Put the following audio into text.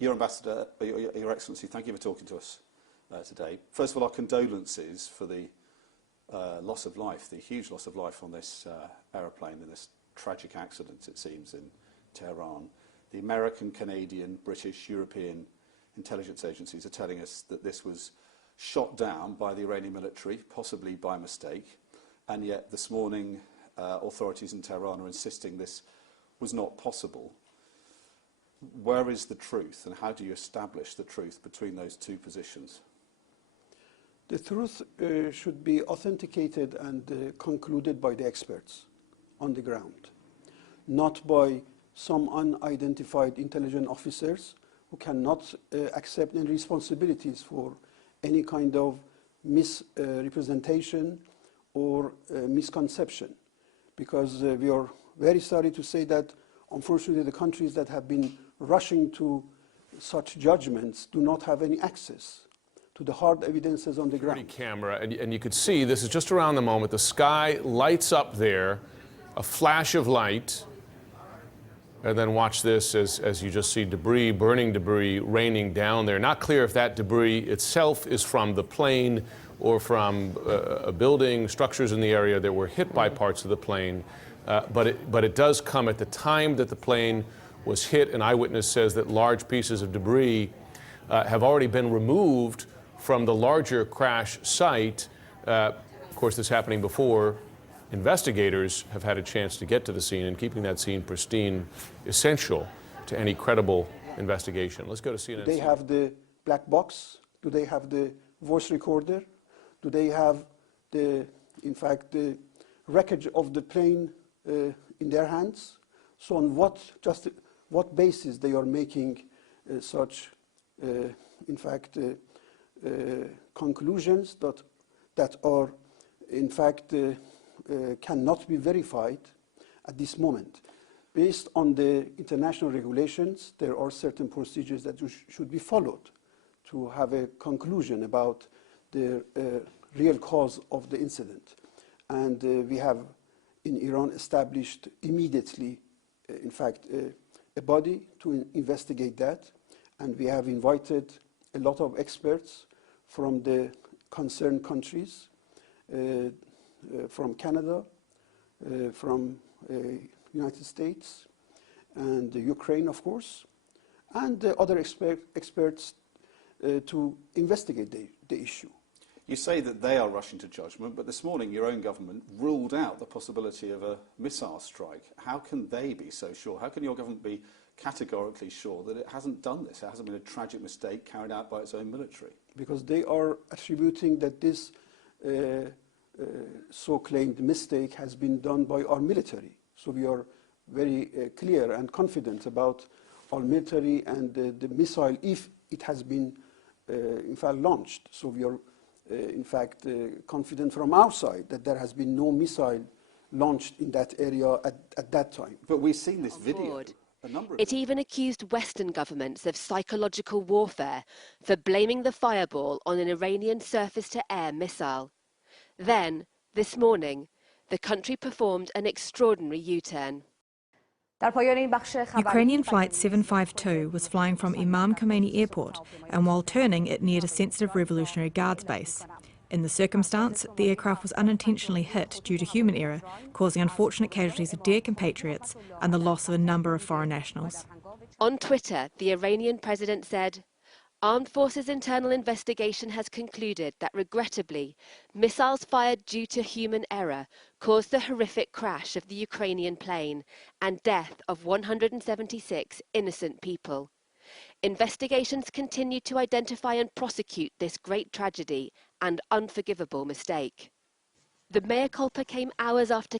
Your Ambassador, Your Excellency, thank you for talking to us today. First of all, our condolences for the loss of life, the huge loss of life on this aeroplane in this tragic accident, it seems, in Tehran. The American, Canadian, British, European intelligence agencies are telling us that this was shot down by the Iranian military, possibly by mistake, and yet this morning authorities in Tehran are insisting this was not possible. Where is the truth, and how do you establish the truth between those two positions? The truth should be authenticated and concluded by the experts on the ground, not by some unidentified intelligence officers who cannot accept any responsibilities for any kind of misrepresentation or misconception. Because we are very sorry to say that, unfortunately, the countries that have been rushing to such judgments do not have any access to the hard evidences on the ground. Camera, and you could see, this is just around the moment, the sky lights up there, a flash of light, and then watch this as you just see debris, burning debris, raining down there. Not clear if that debris itself is from the plane or from a building, structures in the area that were hit by parts of the plane, but it does come at the time that the plane was hit. An eyewitness says that large pieces of debris have already been removed from the larger crash site. Of course, this happening before investigators have had a chance to get to the scene, and keeping that scene pristine essential to any credible investigation. Let's go to CNN. Do they have the black box? Do they have the voice recorder? Do they have the wreckage of the plane in their hands? So on what basis they are making such, conclusions that are, in fact, cannot be verified at this moment. Based on the international regulations, there are certain procedures that should be followed to have a conclusion about the real cause of the incident. And we have in Iran established immediately, a body to investigate that. And we have invited a lot of experts from the concerned countries, from Canada, from United States, and Ukraine, of course, and other experts to investigate the issue. You say that they are rushing to judgment, but this morning your own government ruled out the possibility of a missile strike. How can they be so sure? How can your government be categorically sure that it hasn't done this? It hasn't been a tragic mistake carried out by its own military? Because they are attributing that this so-claimed mistake has been done by our military. So we are very clear and confident about our military and the missile, if it has been in fact launched. So we are confident from our side that there has been no missile launched in that area at that time. But we've seen this video. It even accused Western governments of psychological warfare for blaming the fireball on an Iranian surface-to-air missile. Then, this morning, the country performed an extraordinary U-turn. Ukrainian Flight 752 was flying from Imam Khomeini Airport, and while turning, it neared a sensitive Revolutionary Guards base. In the circumstance, the aircraft was unintentionally hit due to human error, causing unfortunate casualties of dear compatriots and the loss of a number of foreign nationals. On Twitter, the Iranian president said, "Armed Forces' internal investigation has concluded that, regrettably, missiles fired due to human error caused the horrific crash of the Ukrainian plane and death of 176 innocent people. Investigations continue to identify and prosecute this great tragedy and unforgivable mistake." The mea culpa came hours after